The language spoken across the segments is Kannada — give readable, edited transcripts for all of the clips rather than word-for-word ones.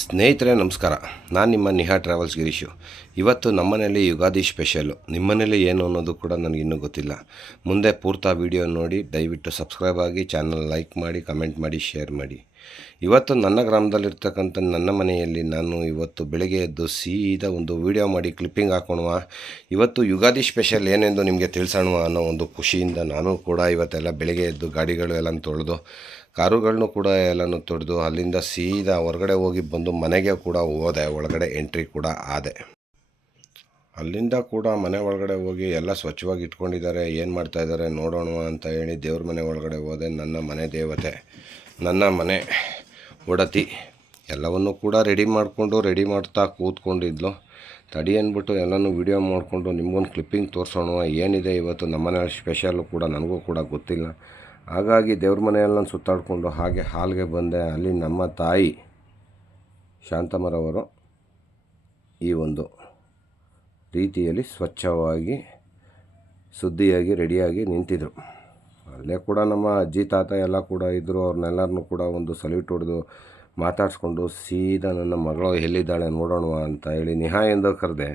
ಸ್ನೇಹಿತರೆ ನಮಸ್ಕಾರ. ನಾನು ನಿಮ್ಮ ನಿಹಾ ಟ್ರಾವೆಲ್ಸ್ ಗಿರೀಶು. ಇವತ್ತು ನಮ್ಮನೇಲಿ ಯುಗಾದಿ ಸ್ಪೆಷಲ್ಲು. ನಿಮ್ಮನೇಲಿ ಏನು ಅನ್ನೋದು ಕೂಡ ನನಗಿನ್ನೂ ಗೊತ್ತಿಲ್ಲ. ಮುಂದೆ ಪೂರ್ತಿ ವಿಡಿಯೋ ನೋಡಿ ದಯವಿಟ್ಟು ಸಬ್ಸ್ಕ್ರೈಬ್ ಆಗಿ, ಚಾನಲ್ ಲೈಕ್ ಮಾಡಿ, ಕಮೆಂಟ್ ಮಾಡಿ, ಶೇರ್ ಮಾಡಿ. ಇವತ್ತು ನನ್ನ ಗ್ರಾಮದಲ್ಲಿರ್ತಕ್ಕಂಥ ನನ್ನ ಮನೆಯಲ್ಲಿ ನಾನು ಇವತ್ತು ಬೆಳಗ್ಗೆ ಎದ್ದು ಸೀದಾ ಒಂದು ವಿಡಿಯೋ ಮಾಡಿ ಕ್ಲಿಪ್ಪಿಂಗ್ ಹಾಕೋಣವ, ಇವತ್ತು ಯುಗಾದಿ ಸ್ಪೆಷಲ್ ಏನೆಂದು ನಿಮಗೆ ತಿಳಿಸೋಣ ಅನ್ನೋ ಒಂದು ಖುಷಿಯಿಂದ ನಾನು ಕೂಡ ಇವತ್ತೆಲ್ಲ ಬೆಳಗ್ಗೆ ಎದ್ದು ಗಾಡಿಗಳು ಎಲ್ಲ ತೊಳೆದು, ಕಾರುಗಳನ್ನು ಕೂಡ ಎಲ್ಲನೂ ತೊಡೆದು ಅಲ್ಲಿಂದ ಸೀದಾ ಹೊರಗಡೆ ಹೋಗಿ ಬಂದು ಮನೆಗೆ ಕೂಡ ಹೋದೆ. ಒಳಗಡೆ ಎಂಟ್ರಿ ಕೂಡ ಆದೆ. ಅಲ್ಲಿಂದ ಕೂಡ ಮನೆ ಒಳಗಡೆ ಹೋಗಿ ಎಲ್ಲ ಸ್ವಚ್ಛವಾಗಿ ಇಟ್ಕೊಂಡಿದ್ದಾರೆ, ಏನು ಮಾಡ್ತಾಯಿದ್ದಾರೆ ನೋಡೋಣ ಅಂತ ಹೇಳಿ ದೇವ್ರ ಮನೆ ಒಳಗಡೆ ಹೋದೆ. ನನ್ನ ಮನೆ ದೇವತೆ, ನನ್ನ ಮನೆ ಒಡತಿ ಎಲ್ಲವನ್ನೂ ಕೂಡ ರೆಡಿ ಮಾಡ್ತಾ ಕೂತ್ಕೊಂಡಿದ್ಲು. ತಡಿ ಅಂದ್ಬಿಟ್ಟು ಎಲ್ಲನೂ ವಿಡಿಯೋ ಮಾಡಿಕೊಂಡು ನಿಮಗೊಂದು ಕ್ಲಿಪ್ಪಿಂಗ್ ತೋರಿಸೋಣ, ಏನಿದೆ ಇವತ್ತು ನಮ್ಮನೆ ಸ್ಪೆಷಲ್ಲು ಕೂಡ ನನಗೂ ಕೂಡ ಗೊತ್ತಿಲ್ಲ. ಹಾಗಾಗಿ ದೇವ್ರ ಮನೆಯೆಲ್ಲ ಸುತ್ತಾಡಿಕೊಂಡು ಹಾಗೆ ಹಾಲ್ಗೆ ಬಂದೆ. ಅಲ್ಲಿ ನಮ್ಮ ತಾಯಿ ಶಾಂತಮ್ಮರವರು ಈ ಒಂದು ರೀತಿಯಲ್ಲಿ ಸ್ವಚ್ಛವಾಗಿ ಶುದ್ಧಿಯಾಗಿ ರೆಡಿಯಾಗಿ ನಿಂತಿದ್ದರು. ಅಲ್ಲೇ ಕೂಡ ನಮ್ಮ ಅಜ್ಜಿ ತಾತ ಎಲ್ಲ ಕೂಡ ಇದ್ದರು. ಅವ್ರನ್ನೆಲ್ಲರನ್ನೂ ಕೂಡ ಒಂದು ಸಲ್ಯೂಟ್ ಹೊಡೆದು ಮಾತಾಡಿಸ್ಕೊಂಡು ಸೀದಾ ನನ್ನ ಮಗಳು ಎಲ್ಲಿದ್ದಾಳೆ ನೋಡೋಣ ಅಂತ ಹೇಳಿ ನಿಹಾ ಎಂದು ಕರೆದೆ.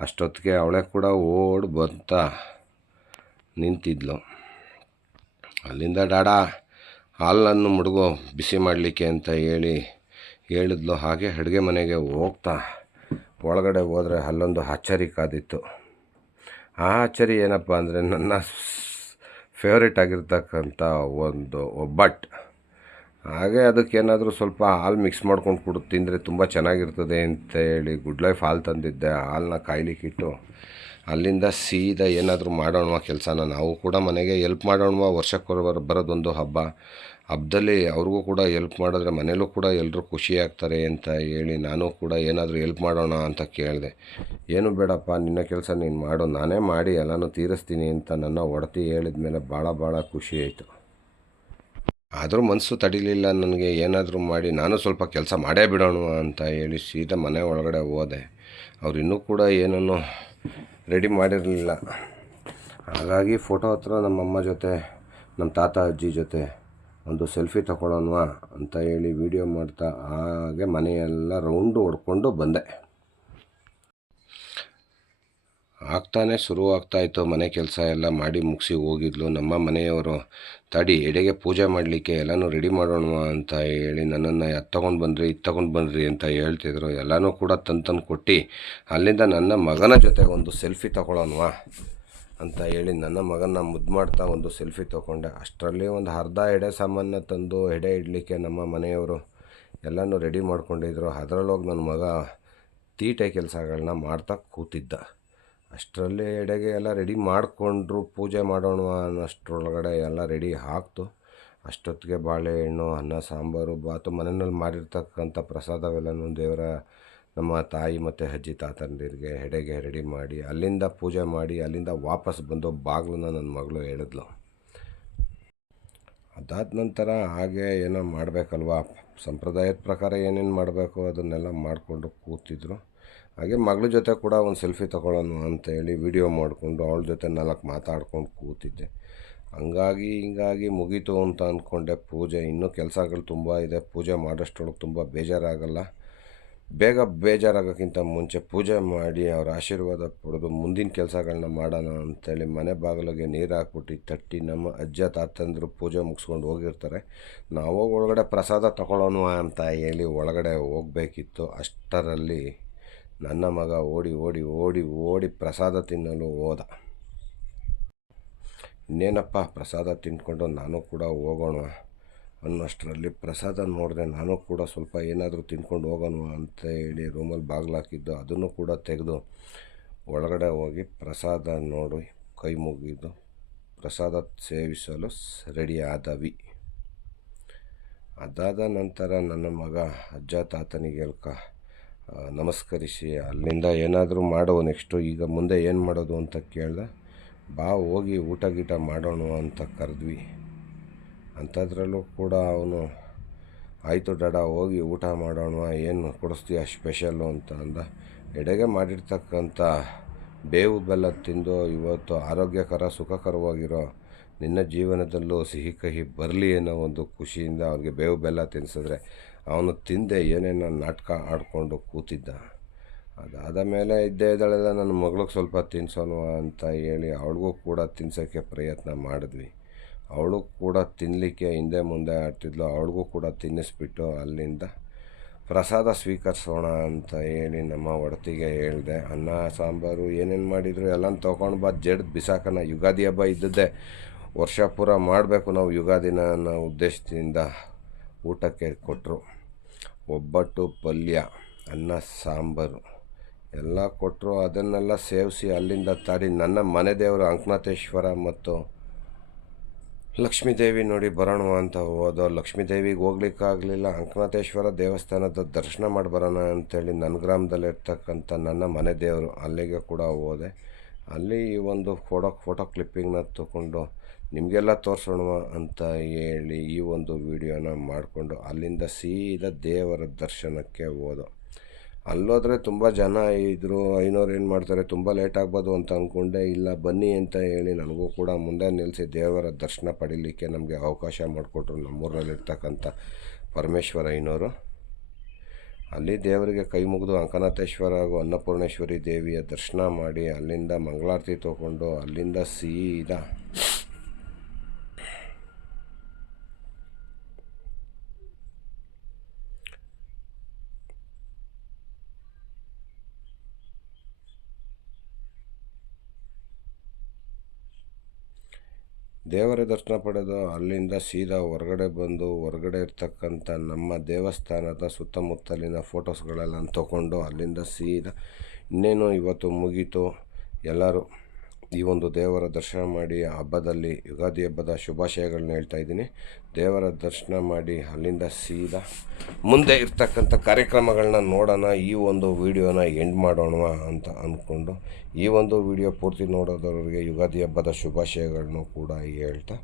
ಅಷ್ಟೊತ್ತಿಗೆ ಅವಳೇ ಕೂಡ ಓಡಿ ಬಂತ ನಿಂತಿದ್ಲು. ಅಲ್ಲಿಂದ ಡಾಡಾ ಹಾಲನ್ನು ಮುಡುಗು ಬಿಸಿ ಮಾಡಲಿಕ್ಕೆ ಅಂತ ಹೇಳಿದ್ಲು. ಹಾಗೆ ಅಡುಗೆ ಮನೆಗೆ ಹೋಗ್ತಾ ಒಳಗಡೆ ಹೋದರೆ ಅಲ್ಲೊಂದು ಅಚ್ಚರಿ ಕಾದಿತ್ತು. ಆ ಅಚ್ಚರಿ ಏನಪ್ಪ ಅಂದರೆ ನನ್ನ ಫೇವ್ರೇಟ್ ಆಗಿರ್ತಕ್ಕಂಥ ಒಂದು ಒಬ್ಬಟ್ಟು. ಹಾಗೆ ಅದಕ್ಕೇನಾದರೂ ಸ್ವಲ್ಪ ಹಾಲು ಮಿಕ್ಸ್ ಮಾಡ್ಕೊಂಡು ತಿಂದರೆ ತುಂಬ ಚೆನ್ನಾಗಿರ್ತದೆ ಅಂತ ಹೇಳಿ ಗುಡ್ ಲೈಫ್ ಹಾಲು ತಂದಿದ್ದೆ. ಹಾಲನ್ನ ಕಾಯ್ಲಿಕ್ಕಿಟ್ಟು ಅಲ್ಲಿಂದ ಸೀದಾ ಏನಾದರೂ ಮಾಡೋಣ ಕೆಲಸನ, ನಾವು ಕೂಡ ಮನೆಗೆ ಎಲ್ಪ್ ಮಾಡೋಣ. ವರ್ಷಕ್ಕೆ ಬರೋದೊಂದು ಹಬ್ಬದಲ್ಲಿ ಅವ್ರಿಗೂ ಕೂಡ ಎಲ್ಪ್ ಮಾಡಿದ್ರೆ ಮನೇಲೂ ಕೂಡ ಎಲ್ಲರೂ ಖುಷಿ ಆಗ್ತಾರೆ ಅಂತ ಹೇಳಿ ನಾನು ಕೂಡ ಏನಾದರೂ ಎಲ್ಪ್ ಮಾಡೋಣ ಅಂತ ಕೇಳಿದೆ. ಏನು ಬೇಡಪ್ಪ, ನಿನ್ನ ಕೆಲಸ ನೀನು ಮಾಡು, ನಾನೇ ಮಾಡಿ ಎಲ್ಲನೂ ತೀರಿಸ್ತೀನಿ ಅಂತ ನನ್ನ ಒಡತಿ ಹೇಳಿದ ಮೇಲೆ ಭಾಳ ಖುಷಿ ಆಯಿತು. ಆದರೂ ಮನಸ್ಸು ತಡಿಲಿಲ್ಲ ನನಗೆ, ಏನಾದರೂ ಮಾಡಿ ನಾನು ಸ್ವಲ್ಪ ಕೆಲಸ ಮಾಡೇ ಬಿಡೋಣ ಅಂತ ಹೇಳಿ ಸೀದಾ ಮನೆ ಒಳಗಡೆ ಹೋದೆ. ಅವ್ರು ಇನ್ನೂ ಕೂಡ ಏನನ್ನು ರೆಡಿ ಮಾಡಿರಲಿಲ್ಲ. ಹಾಗಾಗಿ ಫೋಟೋ ಹತ್ರ ನಮ್ಮಮ್ಮ ಜೊತೆ ನಮ್ಮ ತಾತ ಅಜ್ಜಿ ಜೊತೆ ಒಂದು ಸೆಲ್ಫಿ ತಗೊಳ್ಳೋಣ ಅಂತ ಹೇಳಿ ವಿಡಿಯೋ ಮಾಡ್ತಾ ಹಾಗೆ ಮನೆಯೆಲ್ಲ ರೌಂಡು ಹೊಡ್ಕೊಂಡು ಬಂದೆ. ಆಗ್ತಾನೆ ಶುರುವಾಗ್ತಾಯಿತ್ತು. ಮನೆ ಕೆಲಸ ಎಲ್ಲ ಮಾಡಿ ಮುಗಿಸಿ ಹೋಗಿದ್ಲು ನಮ್ಮ ಮನೆಯವರು. ತಡಿ ಎಡೆಗೆ ಪೂಜೆ ಮಾಡಲಿಕ್ಕೆ ಎಲ್ಲನೂ ರೆಡಿ ಮಾಡೋಣ ಅಂತ ಹೇಳಿ ನನ್ನನ್ನು ಅದು ತೊಗೊಂಡು ಬನ್ನಿರಿ ಅಂತ ಹೇಳ್ತಿದ್ರು. ಎಲ್ಲನೂ ಕೂಡ ತಂದು ಕೊಟ್ಟು ಅಲ್ಲಿಂದ ನನ್ನ ಮಗನ ಜೊತೆ ಒಂದು ಸೆಲ್ಫಿ ತಗೊಳ್ಳೋಣ ಅಂತ ಹೇಳಿ ನನ್ನ ಮಗನ ಮುದ್ದು ಮಾಡ್ತಾ ಒಂದು ಸೆಲ್ಫಿ ತೊಗೊಂಡೆ. ಅಷ್ಟರಲ್ಲಿ ಒಂದು ಅರ್ಧ ಎಡೆ ಸಾಮಾನು ತಂದು ಎಡೆ ಇಡಲಿಕ್ಕೆ ನಮ್ಮ ಮನೆಯವರು ಎಲ್ಲನೂ ರೆಡಿ ಮಾಡ್ಕೊಂಡಿದ್ರು. ಅದರಲ್ಲೋಗಿ ನನ್ನ ಮಗ ತೀಟೆ ಕೆಲಸಗಳನ್ನ ಮಾಡ್ತಾ ಕೂತಿದ್ದ. ಅಷ್ಟರಲ್ಲಿ ಎಡೆಗೆ ಎಲ್ಲ ರೆಡಿ ಮಾಡಿಕೊಂಡ್ರು. ಪೂಜೆ ಮಾಡೋಣ ಅನ್ನೋಷ್ಟರೊಳಗಡೆ ಎಲ್ಲ ರೆಡಿ ಆಗ್ತು. ಅಷ್ಟೊತ್ತಿಗೆ ಬಾಳೆಹಣ್ಣು, ಅನ್ನ, ಸಾಂಬಾರು, ಬಾತು, ಮನೆಯಲ್ಲಿ ಮಾಡಿರ್ತಕ್ಕಂಥ ಪ್ರಸಾದವೆಲ್ಲನೂ ದೇವರ ನಮ್ಮ ತಾಯಿ ಮತ್ತು ಅಜ್ಜಿ ತಾತಂದಿರಿಗೆ ಎಡೆಗೆ ರೆಡಿ ಮಾಡಿ ಅಲ್ಲಿಂದ ಪೂಜೆ ಮಾಡಿ ಅಲ್ಲಿಂದ ವಾಪಸ್ ಬಂದು ಬಾಗಿಲನ್ನ ನನ್ನ ಮಗಳು ಹೇಳಿದ್ಲು. ಅದಾದ ನಂತರ ಹಾಗೆ ಏನೋ ಮಾಡಬೇಕಲ್ವ, ಸಂಪ್ರದಾಯದ ಪ್ರಕಾರ ಏನೇನು ಮಾಡಬೇಕು ಅದನ್ನೆಲ್ಲ ಮಾಡಿಕೊಂಡು ಕೂತಿದ್ರು. ಹಾಗೆ ಮಗಳ ಜೊತೆ ಕೂಡ ಒಂದು ಸೆಲ್ಫಿ ತಗೊಳ್ಳೋಣ ಅಂತೇಳಿ ವಿಡಿಯೋ ಮಾಡಿಕೊಂಡು ಅವಳ ಜೊತೆ 4 ಮಾತಾಡ್ಕೊಂಡು ಕೂತಿದ್ದೆ. ಹಿಂಗಾಗಿ ಮುಗೀತು ಅಂತ ಅಂದ್ಕೊಂಡೆ ಪೂಜೆ. ಇನ್ನೂ ಕೆಲಸಗಳು ತುಂಬ ಇದೆ. ಪೂಜೆ ಮಾಡೋಷ್ಟರೊಳಗೆ ತುಂಬ ಬೇಜಾರಾಗಲ್ಲ. ಬೇಗ ಬೇಜಾರಾಗೋಕ್ಕಿಂತ ಮುಂಚೆ ಪೂಜೆ ಮಾಡಿ ಅವ್ರ ಆಶೀರ್ವಾದ ಪಡೆದು ಮುಂದಿನ ಕೆಲಸಗಳನ್ನ ಮಾಡೋಣ ಅಂತೇಳಿ ಮನೆ ಬಾಗಿಲಿಗೆ ನೀರು ಹಾಕ್ಬಿಟ್ಟು ತಟ್ಟಿ ನಮ್ಮ ಅಜ್ಜ ತಾತಂದರು ಪೂಜೆ ಮುಗಿಸ್ಕೊಂಡು ಹೋಗಿರ್ತಾರೆ. ನಾವು ಒಳಗಡೆ ಪ್ರಸಾದ ತಗೊಳ್ಳೋಣ ಅಂತ ಹೇಳಿ ಒಳಗಡೆ ಹೋಗಬೇಕಿತ್ತು. ಅಷ್ಟರಲ್ಲಿ ನನ್ನ ಮಗ ಓಡಿ ಪ್ರಸಾದ ತಿನ್ನಲು ಹೋದ. ಇನ್ನೇನಪ್ಪ ಪ್ರಸಾದ ತಿಂದ್ಕೊಂಡು ನಾನು ಕೂಡ ಹೋಗೋಣ ಅನ್ನೋಷ್ಟರಲ್ಲಿ ಪ್ರಸಾದ ನೋಡಿದೆ. ನಾನು ಕೂಡ ಸ್ವಲ್ಪ ಏನಾದರೂ ತಿಂದ್ಕೊಂಡು ಹೋಗೋಣ ಅಂತ ಹೇಳಿ ರೂಮಲ್ಲಿ ಬಾಗಿಲು ಹಾಕಿದ್ದು ಅದನ್ನು ಕೂಡ ತೆಗೆದು ಒಳಗಡೆ ಹೋಗಿ ಪ್ರಸಾದ ನೋಡಿ ಕೈ ಮುಗಿದು ಪ್ರಸಾದ ಸೇವಿಸಲು ರೆಡಿ ಆದವಿ. ಅದಾದ ನಂತರ ನನ್ನ ಮಗ ಅಜ್ಜ ತಾತನಿಗೆ ನಮಸ್ಕರಿಸಿ ಅಲ್ಲಿಂದ ಏನಾದರೂ ಮಾಡೋ ನೆಕ್ಸ್ಟು ಈಗ ಮುಂದೆ ಏನು ಮಾಡೋದು ಅಂತ ಕೇಳ್ದೆ. ಬಾ ಹೋಗಿ ಊಟ ಗೀಟ ಮಾಡೋಣ ಅಂತ ಕರೆದ್ವಿ. ಅಂಥದ್ರಲ್ಲೂ ಕೂಡ ಅವನು ಆಯಿತು ಡಾಡಾ ಹೋಗಿ ಊಟ ಮಾಡೋಣ, ಏನು ಕೊಡಿಸ್ತೀಯ ಸ್ಪೆಷಲ್ಲು ಅಂತ ಅಂದ. ಎಡೆಗೆ ಮಾಡಿರ್ತಕ್ಕಂಥ ಬೇವು ಬೆಲ್ಲ ತಿಂದು ಇವತ್ತು ಆರೋಗ್ಯಕರ ಸುಖಕರವಾಗಿರೋ ನಿನ್ನ ಜೀವನದಲ್ಲೂ ಸಿಹಿ ಕಹಿ ಬರಲಿ ಅನ್ನೋ ಒಂದು ಖುಷಿಯಿಂದ ಅವ್ರಿಗೆ ಬೇವು ಬೆಲ್ಲ ತಿನ್ನಿಸಿದ್ರೆ ಅವನು ತಿಂದೆ ಏನೇನೋ ನಾಟಕ ಆಡಿಕೊಂಡು ಕೂತಿದ್ದ. ಅದಾದ ಮೇಲೆ ಇದ್ದಾಳೆಲ್ಲ ನನ್ನ ಮಗಳಿಗೆ ಸ್ವಲ್ಪ ತಿನ್ಸೋನು ಅಂತ ಹೇಳಿ ಅವಳಿಗೂ ಕೂಡ ತಿನ್ಸೋಕ್ಕೆ ಪ್ರಯತ್ನ ಮಾಡಿದ್ವಿ. ಅವಳು ಕೂಡ ತಿನ್ನಲಿಕ್ಕೆ ಹಿಂದೆ ಮುಂದೆ ಆಡ್ತಿದ್ಲು. ಅವಳಿಗೂ ಕೂಡ ತಿನ್ನಿಸ್ಬಿಟ್ಟು ಅಲ್ಲಿಂದ ಪ್ರಸಾದ ಸ್ವೀಕರಿಸೋಣ ಅಂತ ಹೇಳಿ ನಮ್ಮ ಒಡತಿಗೆ ಹೇಳಿದೆ. ಅನ್ನ ಸಾಂಬಾರು ಏನೇನು ಮಾಡಿದ್ರು ಎಲ್ಲ ತೊಗೊಂಡು ಜಡ್ದು ಬಿಸಾಕೋಣ. ಯುಗಾದಿ ಹಬ್ಬ ಇದ್ದದ್ದೇ ವರ್ಷ ಪೂರ ಮಾಡಬೇಕು ನಾವು ಯುಗಾದಿನ ಅನ್ನೋ ಉದ್ದೇಶದಿಂದ ಊಟಕ್ಕೆ ಕೊಟ್ಟರು. ಒಬ್ಬಟ್ಟು, ಪಲ್ಯ, ಅನ್ನ ಸಾಂಬಾರು ಎಲ್ಲ ಕೊಟ್ಟರು. ಅದನ್ನೆಲ್ಲ ಸೇವಿಸಿ ಅಲ್ಲಿಂದ ತಾಡಿ ನನ್ನ ಮನೆ ದೇವರು ಅಂಕನಾಥೇಶ್ವರ ಮತ್ತು ಲಕ್ಷ್ಮೀದೇವಿ ನೋಡಿ ಬರೋಣ ಅಂತ ಹೋದೋ. ಲಕ್ಷ್ಮೀದೇವಿಗೆ ಹೋಗ್ಲಿಕ್ಕಾಗಲಿಲ್ಲ. ಅಂಕನಾಥೇಶ್ವರ ದೇವಸ್ಥಾನದ ದರ್ಶನ ಮಾಡಿ ಬರೋಣ ಅಂಥೇಳಿ ನನ್ನ ಗ್ರಾಮದಲ್ಲಿರ್ತಕ್ಕಂಥ ನನ್ನ ಮನೆ ದೇವರು ಅಲ್ಲಿಗೆ ಕೂಡ ಹೋದೆ. ಅಲ್ಲಿ ಒಂದು ಫೋಟೋ ಕ್ಲಿಪ್ಪಿಂಗ್ನ ತಗೊಂಡು ನಿಮಗೆಲ್ಲ ತೋರಿಸೋಣ ಅಂತ ಹೇಳಿ ಈ ಒಂದು ವಿಡಿಯೋನ ಮಾಡಿಕೊಂಡು ಅಲ್ಲಿಂದ ಸೀದಾ ದೇವರ ದರ್ಶನಕ್ಕೆ ಹೋದೋ. ಅಲ್ಲೋದ್ರೆ ತುಂಬ ಜನ ಇದ್ದರು. ಐನೋರು ಏನು ಮಾಡ್ತಾರೆ, ತುಂಬ ಲೇಟ್ ಆಗ್ಬೋದು ಅಂತ ಅಂದ್ಕೊಂಡೆ. ಇಲ್ಲ ಬನ್ನಿ ಅಂತ ಹೇಳಿ ನನಗೂ ಕೂಡ ಮುಂದೆ ನಿಲ್ಲಿಸಿ ದೇವರ ದರ್ಶನ ಪಡೀಲಿಕ್ಕೆ ನಮಗೆ ಅವಕಾಶ ಮಾಡಿಕೊಟ್ರು ನಮ್ಮೂರಲ್ಲಿರ್ತಕ್ಕಂಥ ಪರಮೇಶ್ವರ ಐನೋರು. ಅಲ್ಲಿ ದೇವರಿಗೆ ಕೈ ಮುಗಿದು ಅಂಕನಾಥೇಶ್ವರ ಹಾಗೂ ಅನ್ನಪೂರ್ಣೇಶ್ವರಿ ದೇವಿಯ ದರ್ಶನ ಮಾಡಿ ಅಲ್ಲಿಂದ ಮಂಗಳಾರತಿ ತೊಗೊಂಡು ಅಲ್ಲಿಂದ ಸೀದಾ ದೇವರ ದರ್ಶನ ಪಡೆದು ಅಲ್ಲಿಂದ ಸೀದಾ ಹೊರಗಡೆ ಬಂದು ಹೊರಗಡೆ ಇರ್ತಕ್ಕಂಥ ನಮ್ಮ ದೇವಸ್ಥಾನದ ಸುತ್ತಮುತ್ತಲಿನ ಫೋಟೋಸ್ಗಳೆಲ್ಲ ತೊಗೊಂಡು ಅಲ್ಲಿಂದ ಸೀದಾ ಇನ್ನೇನು ಇವತ್ತು ಮುಗೀತು. ಎಲ್ಲರೂ ಈ ಒಂದು ದೇವರ ದರ್ಶನ ಮಾಡಿ ಹಬ್ಬದಲ್ಲಿ ಯುಗಾದಿ ಹಬ್ಬದ ಶುಭಾಶಯಗಳನ್ನ ಹೇಳ್ತಾ ಇದ್ದೀನಿ. ದೇವರ ದರ್ಶನ ಮಾಡಿ ಅಲ್ಲಿಂದ ಸೀದಾ ಮುಂದೆ ಇರ್ತಕ್ಕಂಥ ಕಾರ್ಯಕ್ರಮಗಳನ್ನ ನೋಡೋಣ. ಈ ಒಂದು ವಿಡಿಯೋನ ಎಂಡ್ ಮಾಡೋಣ ಅಂತ ಅಂದ್ಕೊಂಡು ಈ ಒಂದು ವಿಡಿಯೋ ಪೂರ್ತಿ ನೋಡೋದವ್ರಿಗೆ ಯುಗಾದಿ ಹಬ್ಬದ ಶುಭಾಶಯಗಳನ್ನು ಕೂಡ ಹೇಳ್ತಾ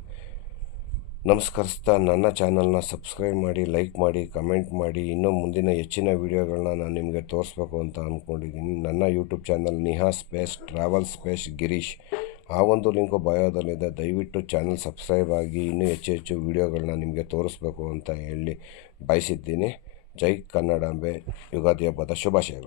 ನಮಸ್ಕರಿಸ್ತಾ ನನ್ನ ಚಾನಲ್ನ ಸಬ್ಸ್ಕ್ರೈಬ್ ಮಾಡಿ, ಲೈಕ್ ಮಾಡಿ, ಕಮೆಂಟ್ ಮಾಡಿ. ಇನ್ನೂ ಮುಂದಿನ ಹೆಚ್ಚಿನ ವೀಡಿಯೋಗಳನ್ನ ನಾನು ನಿಮಗೆ ತೋರಿಸ್ಬೇಕು ಅಂತ ಅಂದ್ಕೊಂಡಿದ್ದೀನಿ. ನನ್ನ YouTube channel Niha space travel space Girish, ಆ ಒಂದು ಲಿಂಕು ಬಯೋದಲ್ಲಿದೆ. ದಯವಿಟ್ಟು ಚಾನಲ್ ಸಬ್ಸ್ಕ್ರೈಬ್ ಆಗಿ ಇನ್ನೂ ಹೆಚ್ಚು ವೀಡಿಯೋಗಳನ್ನ ನಿಮಗೆ ತೋರಿಸ್ಬೇಕು ಅಂತ ಹೇಳಿ ಬಯಸಿದ್ದೀನಿ. ಜೈ ಕನ್ನಡಾಂಬೆ. ಯುಗಾದಿ ಹಬ್ಬದ ಶುಭಾಶಯಗಳು.